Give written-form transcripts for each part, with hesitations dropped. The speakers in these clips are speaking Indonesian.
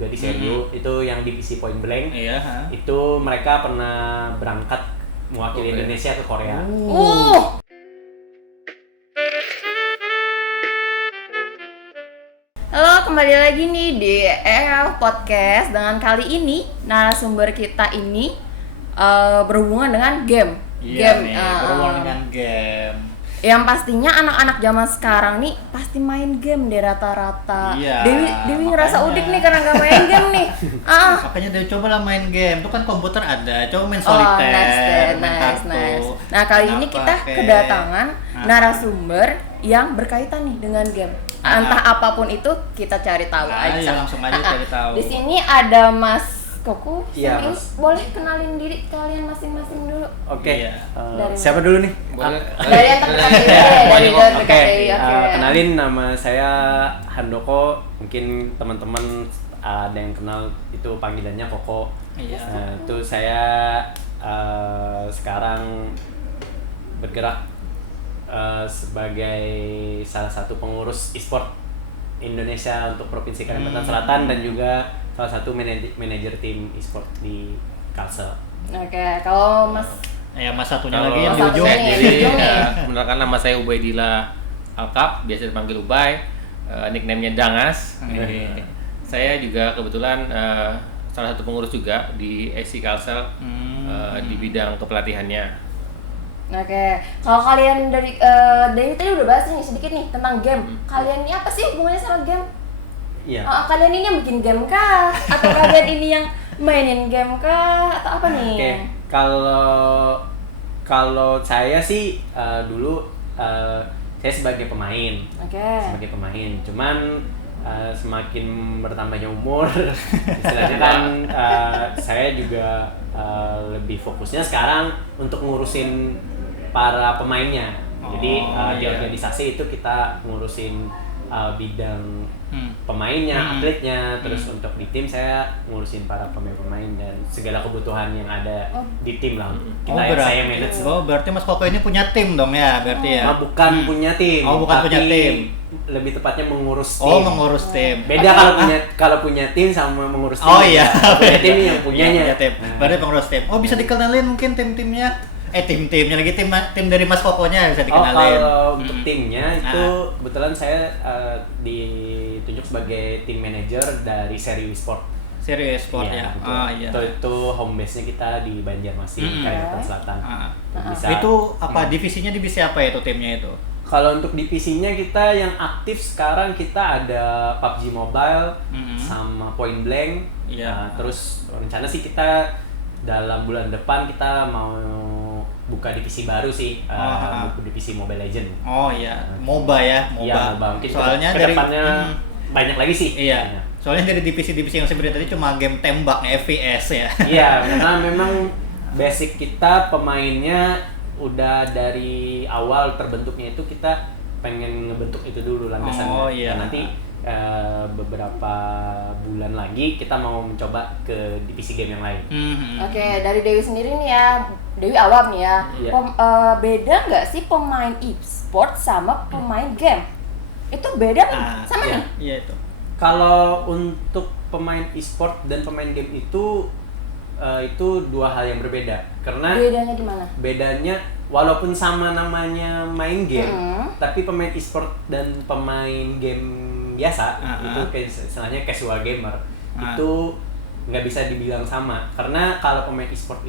juga di Serio, itu yang divisi Point Blank. Iya. Itu mereka pernah berangkat mewakili Indonesia ke Korea. Halo, kembali lagi nih di EL Podcast. Dengan kali ini narasumber kita ini berhubungan dengan game. Berhubungan dengan game. Yang pastinya anak-anak zaman sekarang nih pasti main game deh rata-rata. Iya, Dewi ngerasa makanya. udik nih karena gak main game nih. Makanya Dewi coba lah main game. Itu kan komputer ada. Coba main solitaire, main kartu. Nah, kali ini Kenapa, kita Pe? kedatangan narasumber yang berkaitan nih dengan game. Entah apapun itu kita cari tahu aja. Ya langsung aja cari tahu. Di sini ada Mas Koko. Iya, Ini Mas. boleh kenalin diri kalian masing-masing dulu. Oke. Iya. Dari Siapa dulu nih? Dari yang terdekat dulu deh, dari yang terdekat deh. Oke. Kenalin, nama saya Handoko. Mungkin teman-teman ada yang kenal itu panggilannya Koko. Iya. Itu saya sekarang bergerak sebagai salah satu pengurus e-sport Indonesia untuk Provinsi Kalimantan Selatan dan juga salah satu manajer tim e-sport di Kalsel. Oke, kalau Mas Mas satunya Kalau lagi yang di Mas ujung. satunya nih. Jadi Ujung nih. benarkan nama saya Ubaidillah Alkap, biasa dipanggil Ubay, nickname-nya Dangas. Saya juga kebetulan salah satu pengurus juga di SC Kalsel di bidang kepelatihannya. Oke, kalau kalian dari Dewi tadi udah bahas nih sedikit nih tentang game. Kalian ini apa sih hubungannya sama game? Iya. Kalian ini yang bikin game kah? Atau kalian ini yang mainin game kah? Atau apa nih? Oke, kalau saya sih dulu saya sebagai pemain. Oke. Sebagai pemain. Cuman semakin bertambahnya umur, istilahnya kan saya juga lebih fokusnya sekarang untuk ngurusin para pemainnya. Jadi di iya. organisasi itu kita ngurusin bidang pemainnya, atletnya, terus untuk di tim saya ngurusin para pemain-pemain dan segala kebutuhan yang ada di tim lah. Saya manage. Berarti Mas Koko ini punya tim dong ya, berarti ya. Bukan punya tim. Bukan tapi punya tim. Lebih tepatnya mengurus tim. Mengurus tim. Beda kalau punya tim sama mengurus tim. Oh iya. Punya tim yang punyanya. Punya tim. Berarti pengurus tim. Bisa dikenalin mungkin tim-timnya. Tim-timnya lagi tim dari Mas Kokonya bisa dikenalin. Kalau untuk timnya itu kebetulan saya ditunjuk sebagai tim manager dari Serio Sport. Serio Sport ya. Betul. Itu home base-nya kita di Banjarmasin, Kalimantan Selatan. Itu apa divisinya, divisi apa itu timnya itu? Kalau untuk divisinya kita yang aktif sekarang kita ada PUBG Mobile sama Point Blank. Iya. Terus rencana sih kita dalam bulan depan kita mau buka divisi baru sih, divisi Mobile Legend. MOBA ya, MOBA. Iya, MOBA. Mungkin Soalnya kedepannya banyak lagi sih. Iya. Soalnya dari divisi-divisi yang sebenarnya tadi cuma game tembak FPS ya. Iya, karena memang basic kita pemainnya udah dari awal terbentuknya itu kita pengen ngebentuk itu dulu landasannya. Iya. Dan nanti beberapa bulan lagi kita mau mencoba ke divisi game yang lain. Oke, dari Dewi sendiri nih ya. Dewi awam nih ya. Iya. Beda nggak sih pemain e-sport sama pemain game? Itu beda nih, sama nih? Iya itu. Kalau untuk pemain e-sport dan pemain game itu dua hal yang berbeda. Karena Bedanya di mana? bedanya walaupun sama namanya main game, tapi pemain e-sport dan pemain game biasa itu istilahnya casual gamer itu nggak bisa dibilang sama. Karena kalau pemain e-sport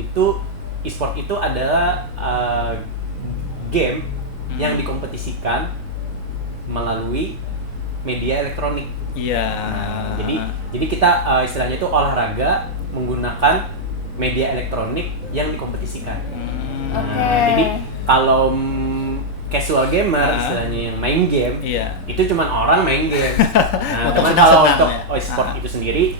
itu adalah game yang dikompetisikan melalui media elektronik. Iya. Jadi kita istilahnya itu olahraga menggunakan media elektronik yang dikompetisikan. Jadi kalau casual gamer istilahnya yang main game, itu cuma orang main game. Cuman kalau untuk e-sport itu sendiri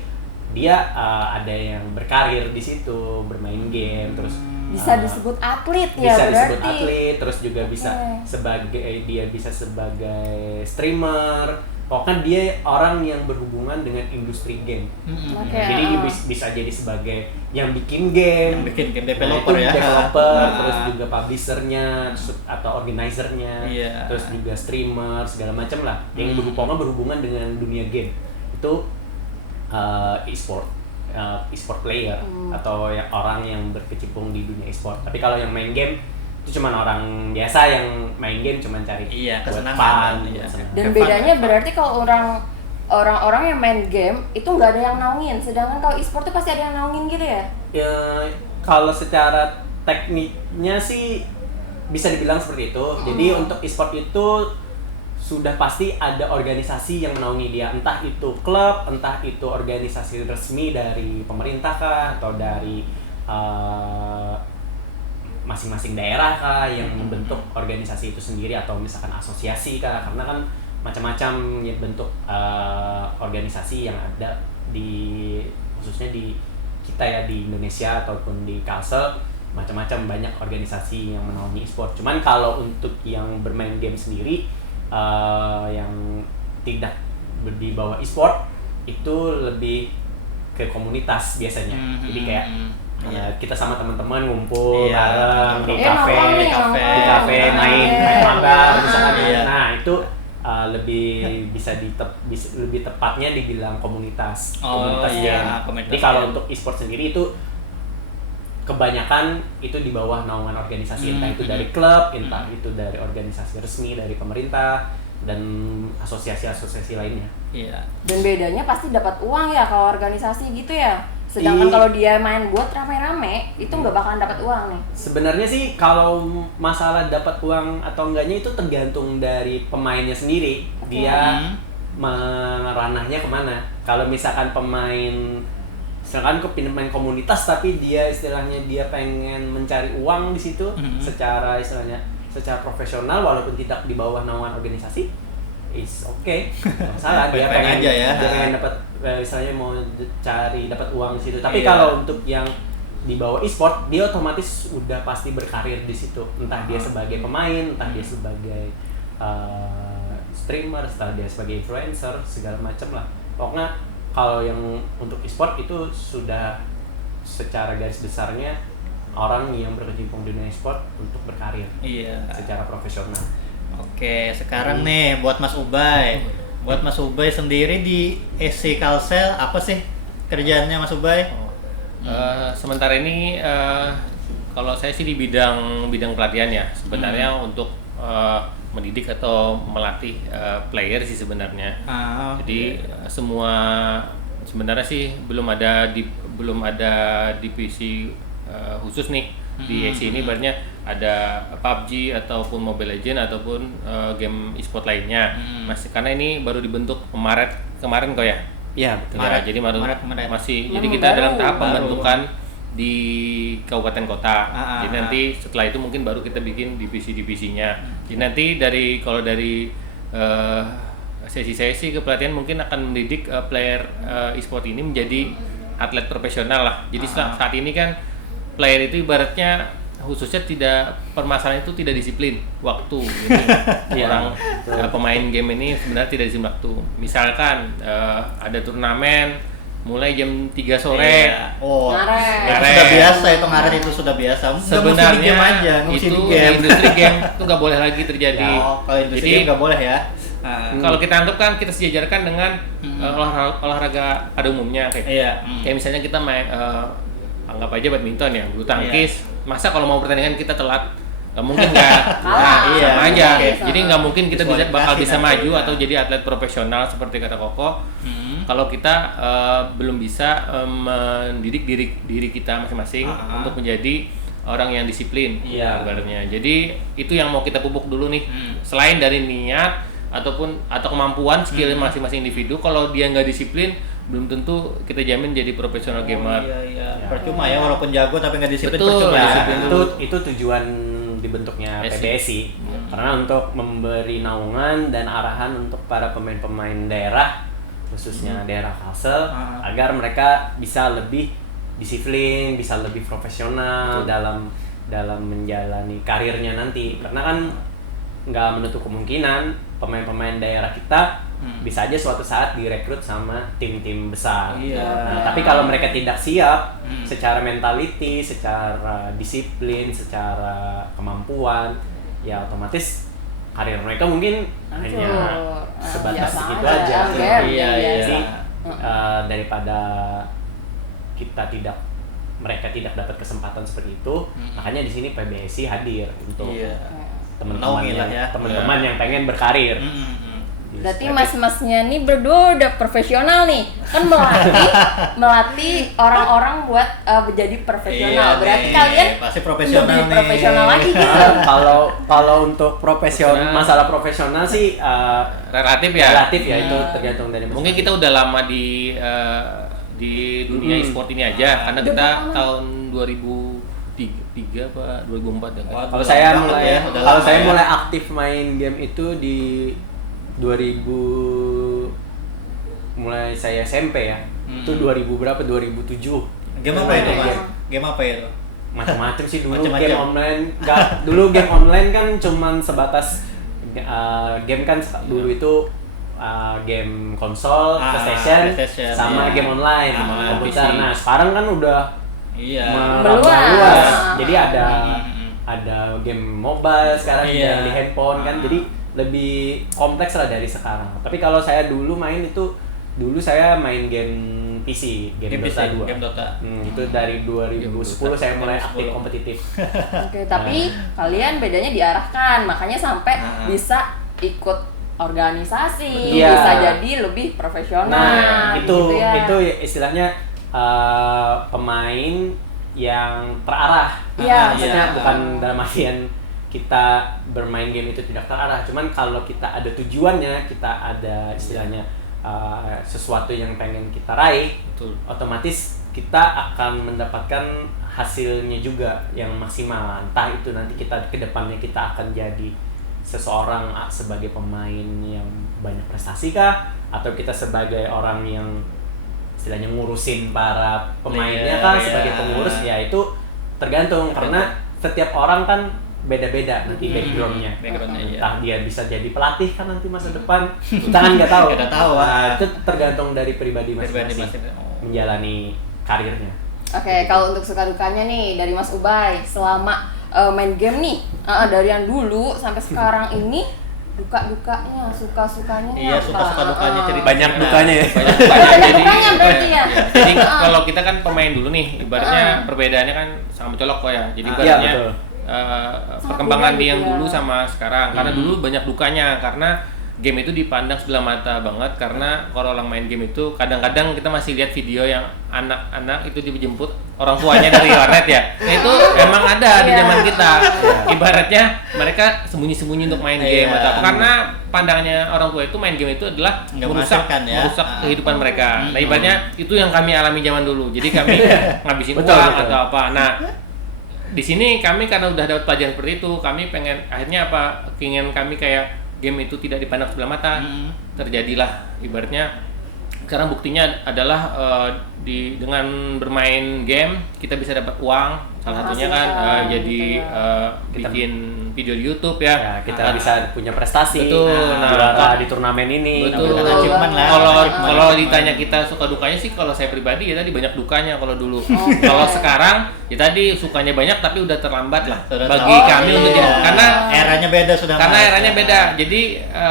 dia ada yang berkarir di situ, bermain game, terus bisa disebut atlet ya bisa berarti. disebut atlet, terus juga bisa sebagai streamer. Pokoknya dia orang yang berhubungan dengan industri game. Jadi dia bisa jadi sebagai yang bikin game, developer ya. Terus juga publishernya atau organizernya, terus juga streamer segala macam lah. Yang berhubungan dengan dunia game. Itu e-sport, e-sport player atau yang orang yang berkecimpung di dunia e-sport. Tapi kalau yang main game itu cuman orang biasa yang main game cuman cari buat fun. Iya. Dan bedanya berarti kalau orang-orang yang main game itu nggak ada yang naungin, sedangkan kalau e-sport itu pasti ada yang naungin gitu ya? Ya, kalau secara tekniknya sih bisa dibilang seperti itu. Jadi untuk e-sport itu sudah pasti ada organisasi yang menaungi dia, entah itu klub, entah itu organisasi resmi dari pemerintah kah, atau dari masing-masing daerah kah yang membentuk organisasi itu sendiri, atau misalkan asosiasi kah, karena kan macam-macam ya bentuk organisasi yang ada di khususnya di kita ya di Indonesia ataupun di Kalsel, macam-macam banyak organisasi yang menaungi e-sport. Cuman kalau untuk yang bermain game sendiri yang tidak di bawah e-sport itu lebih ke komunitas biasanya. Jadi kayak kita sama teman-teman ngumpul bareng di kafe main mangga misalnya. Nah, itu lebih bisa lebih tepatnya dibilang komunitas. Jadi kalau untuk e-sport sendiri itu kebanyakan itu di bawah naungan organisasi, entah itu dari klub, entah itu dari organisasi resmi dari pemerintah dan asosiasi-asosiasi lainnya. Iya. Dan bedanya pasti dapat uang ya kalau organisasi gitu ya. Sedangkan kalau dia main buat rame-rame itu nggak bakalan dapat uang nih. Sebenarnya sih kalau masalah dapat uang atau enggaknya itu tergantung dari pemainnya sendiri. Dia ranahnya kemana. Kalau misalkan misalkan pemain komunitas tapi dia istilahnya dia pengen mencari uang di situ secara profesional walaupun tidak di bawah naungan organisasi, is okay, nggak masalah. Dia pengen aja ya. Dia pengen dapat misalnya mau cari dapat uang di situ. Tapi kalau untuk yang di bawah e-sport dia otomatis udah pasti berkarir di situ. Entah dia sebagai pemain, entah dia sebagai streamer, entah dia sebagai influencer, segala macam lah. Pokoknya kalau yang untuk e-sport itu sudah secara garis besarnya orang yang berkecimpung di dunia e-sport untuk berkarir secara profesional. Oke, sekarang nih buat Mas Ubay. Buat Mas Ubay sendiri di SC Kalsel apa sih kerjaannya Mas Ubay? Sementara ini kalau saya sih di bidang pelatihan ya. Sebenarnya untuk mendidik atau melatih player sih sebenarnya. Jadi semua sebenarnya sih belum ada divisi khusus nih di SC ini. Berarti ada PUBG ataupun Mobile Legends ataupun game e-sport lainnya. Karena ini baru dibentuk Maret kemarin kok ya. Iya, betul. Ya, jadi masih jadi kita dalam tahap pembentukan di kabupaten kota. Jadi nanti setelah itu mungkin baru kita bikin divisi-divisinya. Jadi nanti dari sesi-sesi kepelatihan mungkin akan mendidik player e-sport ini menjadi atlet profesional lah. Jadi saat ini kan player itu ibaratnya khususnya permasalahan itu tidak disiplin waktu. Orang pemain game ini sebenarnya tidak disiplin waktu. Misalkan ada turnamen mulai jam 3 sore. Ngaret. Sudah biasa itu, ngaret itu sudah biasa. Sebenarnya itu industri game itu nggak boleh lagi terjadi. Kalau industri game nggak boleh ya. Kalau kita anggap kan kita sejajarkan dengan olahraga pada umumnya kayak misalnya kita main anggap aja badminton ya, bulu tangkis. Masa kalau mau pertandingan kita telat? Nggak mungkin kan? Sama aja. Jadi nggak mungkin kita bakal bisa maju atau jadi atlet profesional seperti kata Koko. Kalau kita belum bisa mendidik diri kita masing-masing untuk menjadi orang yang disiplin, ibaratnya. Jadi itu yang mau kita pupuk dulu nih. Selain dari niat atau kemampuan skill masing-masing individu, kalau dia nggak disiplin belum tentu kita jamin jadi profesional gamer. Percuma ya walaupun jago tapi nggak disiplin. Betul, percuma. Itu tujuan dibentuknya PBSI. Karena untuk memberi naungan dan arahan untuk para pemain-pemain daerah, khususnya daerah Kalsel, agar mereka bisa lebih disiplin, bisa lebih profesional dalam menjalani karirnya nanti. Karena kan nggak menutup kemungkinan pemain-pemain daerah kita bisa aja suatu saat direkrut sama tim-tim besar. Nah, tapi kalau mereka tidak siap secara mentality, secara disiplin, secara kemampuan, ya otomatis karir mereka mungkin hanya sebatas segitu aja. Iya. Jadi daripada mereka tidak dapat kesempatan seperti itu. Makanya di sini PBSI hadir untuk teman-teman yang pengen berkarir. Berarti mas-masnya nih berdua udah profesional nih, kan melatih orang-orang buat menjadi profesional. Berarti kalian pasti profesional lebih nih. profesional lagi gitu. Kalau untuk masalah profesional sih relatif ya. Itu tergantung dari masing-masing. Mungkin kita udah lama di dunia e-sport ini aja, karena kita tahun 2003 apa 2004 ya. Kalau saya mulai aktif main game itu di 2000, mulai saya SMP ya. Itu 2000 berapa? 2007. Game apa itu, Mas? Game apa itu? Macam-macam sih dulu. Macem-macem. Game online. Dulu game online kan cuman sebatas game kan dulu itu game konsol, PlayStation, sama game online, komputer. Nah, sekarang kan udah meluas. Jadi ada game mobile sekarang yang di handphone kan. Jadi lebih kompleks lah dari sekarang. Tapi kalau saya dulu saya main game PC, game Dota 2. Game Dota. Itu dari 2010 saya mulai aktif kompetitif. Oke, tapi kalian bedanya diarahkan, makanya sampai bisa ikut organisasi, bisa jadi lebih profesional. Nah, gitu ya. itu istilahnya pemain yang terarah. Maksudnya bukan dalam artian kita bermain game itu tidak terarah, cuman kalau kita ada tujuannya, kita ada istilahnya sesuatu yang pengen kita raih, otomatis kita akan mendapatkan hasilnya juga yang maksimal. Entah itu nanti kita kedepannya kita akan jadi seseorang sebagai pemain yang banyak prestasi kah, atau kita sebagai orang yang istilahnya ngurusin para pemainnya kah, sebagai pengurus, ya itu tergantung, karena setiap orang kan beda-beda nanti backgroundnya. Entah dia bisa jadi pelatih kan nanti masa depan, kita kan nggak tahu. Itu tergantung dari pribadi masing-masing menjalani karirnya. Oke, kalau untuk suka dukanya nih dari Mas Ubay selama main game nih, dari yang dulu sampai sekarang ini, duka-dukanya, suka-sukanya suka dukanya cerita. Banyak dukanya ya. Banyak dukanya berarti ya. Jadi kalau kita kan pemain dulu nih, ibaratnya perbedaannya kan sangat mencolok kok ya. Jadi ibaratnya perkembangan di yang dulu sama sekarang, karena dulu banyak dukanya, karena game itu dipandang sebelah mata banget, karena kalau orang main game itu kadang-kadang kita masih lihat video yang anak-anak itu dijemput orang tuanya dari warnet ya. Nah, itu emang ada di zaman kita. Ibaratnya mereka sembunyi-sembunyi untuk main game atau apa, karena pandangannya orang tua itu main game itu adalah merusak kehidupan mereka. Nah, ibaratnya itu yang kami alami zaman dulu. Jadi kami ngabisin uang atau apa. Nah, di sini kami karena udah dapat pelajaran seperti itu, kami pengen akhirnya apa, keinginan kami kayak game itu tidak dipandang sebelah mata. Terjadilah ibaratnya sekarang buktinya adalah dengan bermain game kita bisa dapat uang, salah satunya kan jadi bikin video di YouTube ya. Kita bisa punya prestasi. Nah, di turnamen ini. Betul. Kalau ditanya kita suka dukanya sih, kalau saya pribadi ya tadi banyak dukanya kalau dulu. Kalau sekarang ya tadi sukanya banyak tapi udah terlambat lah bagi kami untuk karena eranya beda sudah. Karena eranya beda. Jadi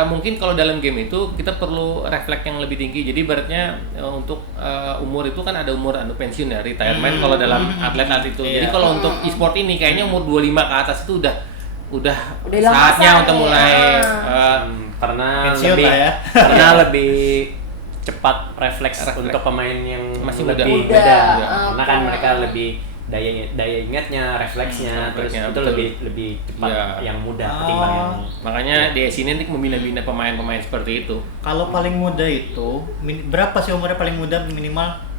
mungkin kalau dalam game itu kita perlu refleks yang lebih tinggi. Jadi ibaratnya untuk umur itu kan ada umur pensiun ya, retirement kalau dalam atlet itu. Jadi kalau untuk e-sport ini kayaknya umur 25 ke atas itu udah saatnya untuk mulai karena lebih cepat refleks untuk pemain yang masih lebih muda. beda. Karena kan mereka lebih daya ingatnya, refleksnya, terus itu lebih cepat yang muda ketimbang yang. Makanya di sini nanti membina-bina pemain-pemain seperti itu. Kalau paling muda itu berapa sih umurnya paling muda minimal?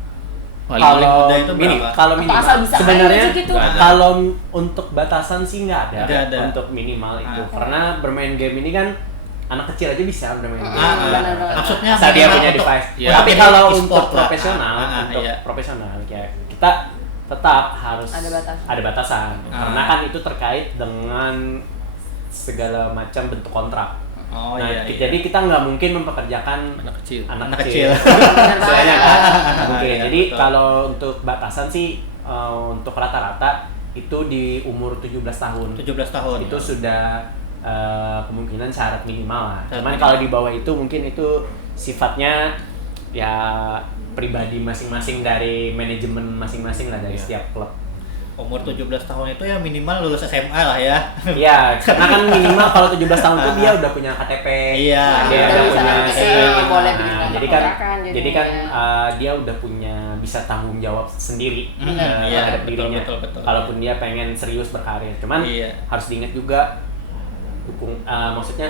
Kalau itu berapa? Kalau minimal sebenarnya gitu. kalau untuk batasan sih nggak ada. Untuk minimal itu, karena bermain game ini kan anak kecil aja bisa bermain game. Maksudnya asal dia punya device. Tapi kalau untuk profesional, ya kita tetap harus ada batasan. Karena kan itu terkait dengan segala macam bentuk kontrak. Jadi kita nggak mungkin mempekerjakan anak kecil. Soalnya mungkin. Jadi kalau untuk batasan sih untuk rata-rata itu di umur 17 tahun. 17 tahun. Itu sudah kemungkinan syarat minimal lah. Cuman kalau di bawah itu mungkin itu sifatnya ya pribadi masing-masing dari manajemen masing-masing lah dari setiap klub. Umur 17 tahun itu ya minimal lulus SMA lah ya. Iya, karena kan minimal kalau 17 tahun itu dia udah punya KTP. Iya. Dia udah punya boleh bikin jadi kan jadinya. dia udah punya bisa tanggung jawab sendiri Iya, terhadap dirinya. betul. Kalaupun dia pengen serius berkarir, cuman harus diingat juga maksudnya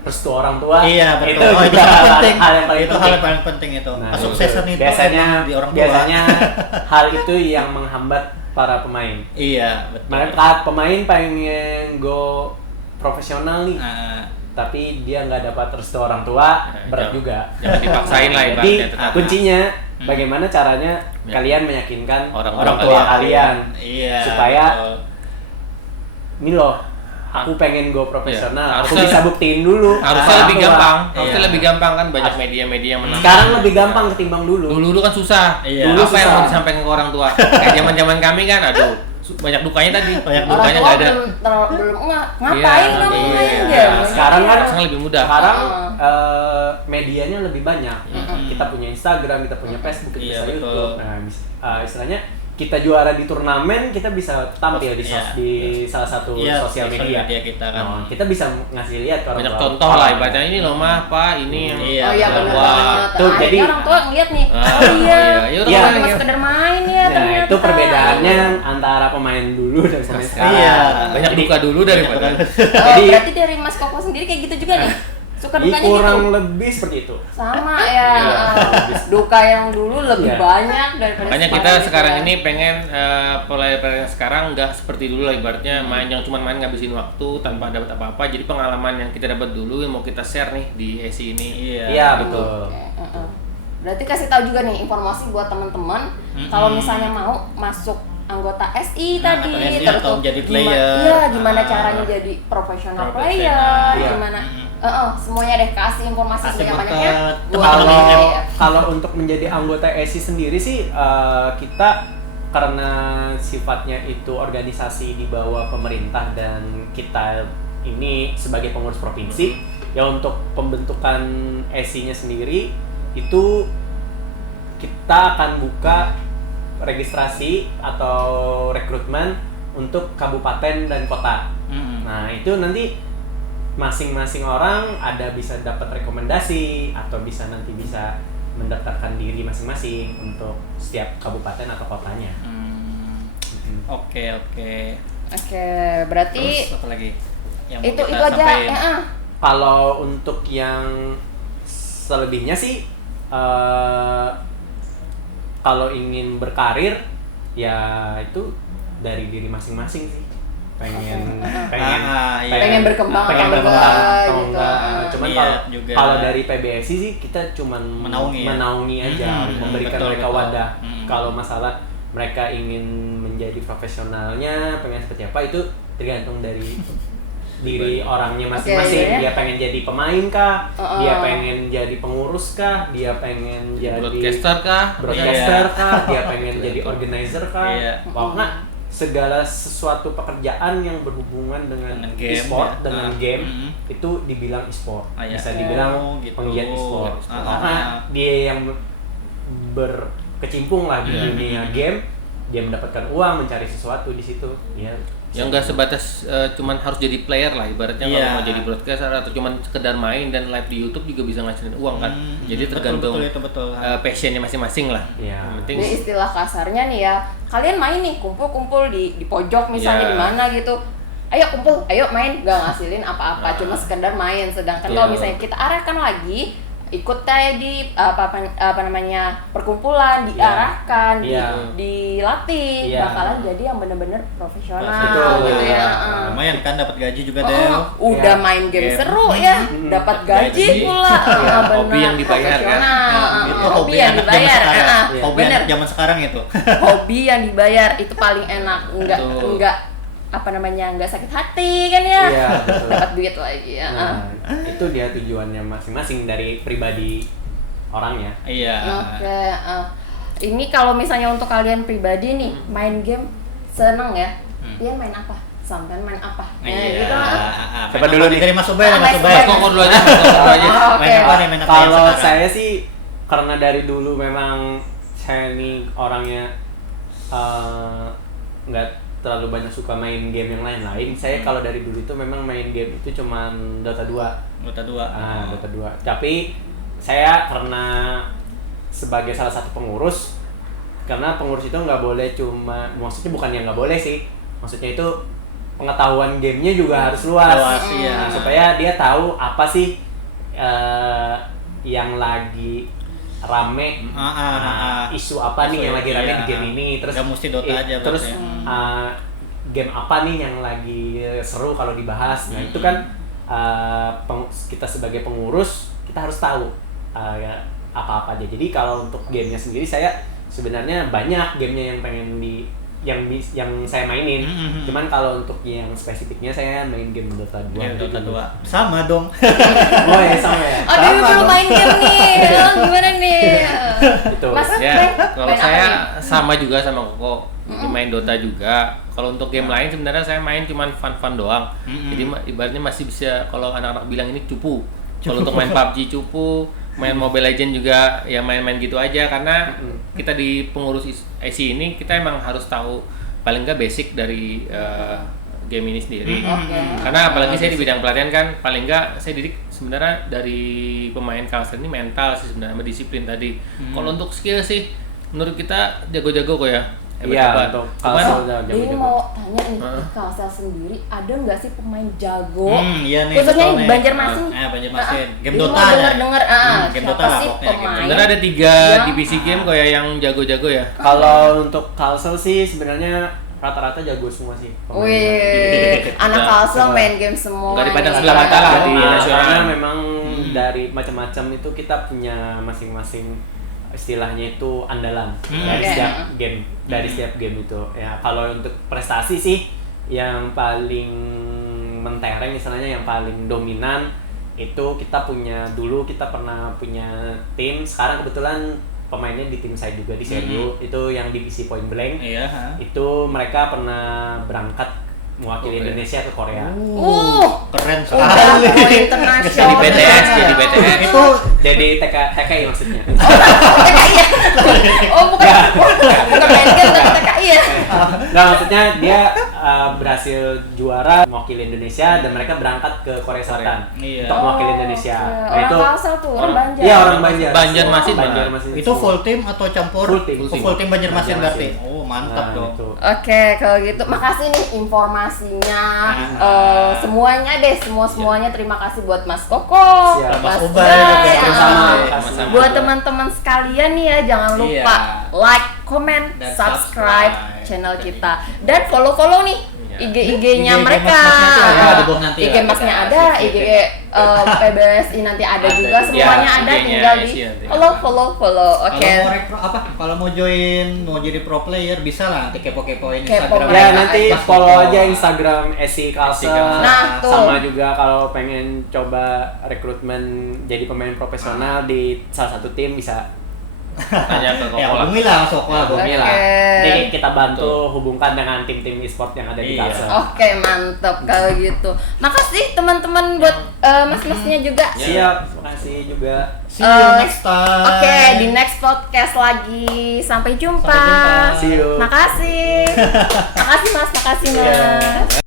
restu orang tua. Iya, betul. Itu Itu juga penting. hal yang paling Itu penting. hal yang paling penting itu. Nah, Kesuksesan itu biasanya emang di orang tua. biasanya hal itu yang menghambat para pemain. Iya, betul. Mereka pemain pengen go profesional nih, Nah, tapi dia nggak dapat restu orang tua, berat juga. Jangan dipaksain lah Jadi ibaratnya tetap. kuncinya bagaimana caranya kalian meyakinkan Orang orang tua tua kalian. kalian iya. supaya betul. ini loh, aku pengen go profesional, aku Harusnya- bisa buktiin dulu. Harusnya Orang lebih tua. gampang. Harusnya Iya. lebih gampang kan banyak media-media yang menang. Sekarang lebih gampang ketimbang dulu. Dulu kan susah. Iya. Dulu apa Susah. yang mau disampaikan ke orang tua? Kayak zaman-zaman kami kan, aduh, banyak dukanya tadi. Banyak Orang dukanya tua nggak ada. belum ngapain Iya, kamu iya, main iya. game? Sekarang kan Sekarang lebih mudah. Sekarang medianya lebih banyak. Kita punya Instagram, kita punya Facebook, kita Iya, bisa betul. YouTube. Nah, istilahnya kita juara di turnamen, kita bisa tampil di, Iya, di salah satu Iya, sosial media. kita kan. Nah, kita bisa ngasih lihat ke orang Banyak tua. contoh lah ibaratnya ini loh mah apa ini yang Iya, Oh iya benar Wah, banget. tuh, Akhirnya jadi- orang tua ngeliat nih. Ah, Oh iya. iya, Iya, orang cuma lihat. sekedar main ya Nah, ternyata. itu perbedaannya antara pemain dulu dan pemain sekarang. Iya. banyak duka dulu daripada Oh, Jadi- berarti dari Mas Koko sendiri kayak gitu juga nih. Suka Jadi dukanya kurang gitu. lebih seperti itu. Sama ya. Iya. Duka yang dulu lebih Iya. banyak daripada makanya kita sekarang sekarang gitu ya. ini pengen player-player yang sekarang nggak seperti dulu lah ibaratnya main yang cuma main ngabisin waktu tanpa dapat apa-apa. Jadi pengalaman yang kita dapat dulu yang mau kita share nih di SI ini. Iya. Iya, betul. Oke, berarti kasih tahu juga nih informasi buat teman-teman kalau misalnya mau masuk anggota SI Nah, tadi atau SI terus atau tuh jadi gimana- player. iya gimana Ah. caranya jadi profesional Profesional, player iya. gimana semuanya deh kasih informasi Kasih banyak-banyaknya buat buat teman-teman teman-teman yang- ya. Kalau untuk menjadi anggota SI sendiri sih kita karena sifatnya itu organisasi di bawah pemerintah dan kita ini sebagai pengurus provinsi ya untuk pembentukan SI-nya sendiri itu kita akan buka registrasi atau rekrutmen untuk kabupaten dan kota. Nah, itu nanti masing-masing orang ada bisa dapat rekomendasi atau bisa nanti bisa mendaftarkan diri masing-masing untuk setiap kabupaten atau kotanya. Oke. Oke berarti Terus apa lagi? Yang mau itu kita aja sampaikan? Kalau untuk yang selebihnya sih kalau ingin berkarir ya itu dari diri masing-masing sih. Pengen iya. pengen berkembang pengen atau berkembang enggak atau gitu. enggak. Cuman Iya, kalau juga. kalau dari PBSI sih kita cuman Menaungi ya? aja, memberikan betul, mereka betul. wadah. Hmm. Kalau masalah mereka ingin menjadi profesionalnya, pengen seperti apa itu tergantung dari diri orangnya masing-masing. Oke, iya. Dia pengen jadi pemain kah? Uh-uh. Dia pengen jadi pengurus kah? Dia pengen jadi Broadcaster kah? broadcaster kah? Dia pengen jadi organizer kah? Iya. Pokoknya segala sesuatu pekerjaan yang berhubungan dengan Dengan game, e-sport, ya. dengan Ah, game mm-hmm. itu dibilang e-sport. Ah, ya. Bisa dibilang Oh, gitu. penggiat e-sport. Ah, Karena dia yang berkecimpung lah di Iya. dunia game, dia mendapatkan uang, mencari sesuatu di situ. Ya. Yang nggak sebatas cuman harus jadi player lah ibaratnya Iya. kalau mau jadi broadcaster atau cuman sekedar main dan live di YouTube juga bisa ngasilin uang kan. Jadi tergantung betul. passionnya masing-masing lah. Iya. Yang penting Ini istilah kasarnya nih ya, kalian main nih kumpul-kumpul di pojok misalnya Iya. di mana gitu. Ayo kumpul, ayo main, gak ngasilin apa-apa, cuma sekedar main. Sedangkan Iya. kalau misalnya kita arahkan lagi, ikut kayak di apa namanya perkumpulan, diarahkan, Iya. dilatih, Iya. bakalan jadi yang bener-bener profesional Betul. gitu ya. Lumayan kan dapat gaji juga Oh, Del. udah Iya. main game Game. seru ya, dapat gaji Gaji. pula. Iya, benar, hobi yang dibayar kan. profesional. Itu Hobi hobi yang anak zaman dibayar. sekarang. Iya. Hobi Bener. anak zaman sekarang itu. Hobi yang dibayar itu paling enak, Betul. enggak apa namanya, enggak sakit hati kan ya. Iya, betul. Dapat duit lagi ya. Nah, itu dia tujuannya masing-masing dari pribadi orangnya. Iya. Oke, ini kalau misalnya untuk kalian pribadi nih main game seneng ya, dia main apa? Sampai main apa? Iya. Gitu. Siapa Main dulu apa nih? Dari Mas Ubay, Ah, Mas Mas Ubay. Ubay. Mas Koko dulu aja, Mas Koko dulu aja. Oke. Main apa nih? Main apa yang Kalau sekarang? saya sih karena dari dulu memang saya nih orangnya nggak terlalu banyak suka main game yang lain-lain. Saya kalau dari dulu itu memang main game itu cuman Dota 2. Dota 2. Dota 2. Tapi saya karena sebagai salah satu pengurus, karena pengurus itu nggak boleh cuma, maksudnya bukan yang nggak boleh sih, maksudnya itu pengetahuan gamenya juga harus luas. Iya. Supaya dia tahu apa sih yang lagi rame, isu apa nih yang lagi rame di game ini, terus nggak mesti Dota aja terus game apa nih yang lagi seru kalau dibahas. Nah itu kan kita sebagai pengurus kita harus tahu apa-apa aja. Jadi kalau untuk gamenya sendiri, saya sebenarnya banyak gamenya yang pengen yang saya mainin. Cuman kalau untuk yang spesifiknya saya main game Dota 2. Dota 2. Sama dong. Oh ya sama ya. Aduh, belum main game nih. Gimana nih? Itu. Mas, Ya, kalau main apa saya nih? sama juga sama Koko. Main Dota juga. Kalau untuk game lain sebenarnya saya main cuman fun-fun doang. Jadi ibaratnya masih bisa, kalau anak-anak bilang ini cupu. Kalau untuk main PUBG cupu, main Mobile Legends juga ya main-main gitu aja, karena kita di pengurus IC ini kita emang harus tahu paling nggak basic dari game ini sendiri. Karena apalagi saya di bidang pelatihan kan, paling nggak saya didik sebenarnya dari pemain Kalsel ini mental sih sebenarnya, sama disiplin tadi. Kalau untuk skill sih menurut kita jago-jago kok ya. Iya, untuk Kalsel Ini mau tanya nih, di Kalsel sendiri ada nggak sih pemain jago? Iya nih. Khususnya betul di nih. Banjarmasin. Banjarmasin. Game Ini Dota mau ada. denger Game siapa Dota lah sih pokoknya, game pemain? Sebenarnya ada 3 Yang- divisi game kok ya yang jago-jago ya. Kalau untuk Kalsel sih sebenarnya rata-rata jago semua sih pemainnya. Wih, anak Nah, Kalsel main game semua. Nggak dipandang nih. sebelah mata lah di nasional. Karena memang dari macam-macam itu kita punya masing-masing istilahnya itu andalan dari Oke. setiap game, dari setiap game itu. Ya kalau untuk prestasi sih yang paling mentereng istilahnya, yang paling dominan itu kita pernah punya tim. Sekarang kebetulan pemainnya di tim saya juga di Serio, itu yang divisi Point Blank. Iya. Itu mereka pernah berangkat mewakili Indonesia ke Korea. Keren Udah sekali. go internasional. Jadi BTS, jadi BTS. Itu Jadi TKI maksudnya. TKI ya? Oh bukan main game tapi TKI ya? Nah maksudnya dia berhasil juara mewakili Indonesia dan mereka berangkat ke Korea Selatan Iya. untuk mewakili Indonesia. Orang Kalsel tuh, orang Banjar. Iya orang Banjar. Banjarmasin Banjarmasin. itu full tim atau campur? Full tim. Full tim Banjarmasin berarti. Banjarmasin. Oh, mantap dong. Itu. Oke, kalau gitu makasih nih informasinya, semuanya deh, semuanya terima kasih buat Mas Koko, Siap. Mas Mas Ubay, Ubay, sama-sama. Sama-sama. buat teman-teman sekalian nih ya, jangan lupa like, comment, Dan subscribe subscribe channel kita dan follow nih IG-nya IG mereka. mas-masnya tuh ada di bawah nanti IG ya. masnya ada, IG PBSI nanti ada juga, semuanya ada, IG-nya tinggal di isi nanti. follow. Oke. Kalau mau kalau mau jadi pro player bisa lah nanti kepo-kepoin Kepo Instagram. Ya nanti Mas follow Koko. aja Instagram SI Kalsel. Nah, tuh. Sama juga kalau pengen coba rekrutmen jadi pemain profesional di salah satu tim bisa Tanya ke Koko Ya lah. hubungi lah Mas Koko lah. hubungi lah. Oke. Jadi kita bantu hubungkan dengan tim-tim e-sport yang ada di Iya. Kalsel. Oke, mantap kalau gitu. Makasih teman-teman buat mas-masnya juga. Siap, makasih juga. See you next time. Oke, di next podcast lagi. Sampai jumpa. Sampai jumpa. See you. Makasih. Makasih Mas, makasih Mas.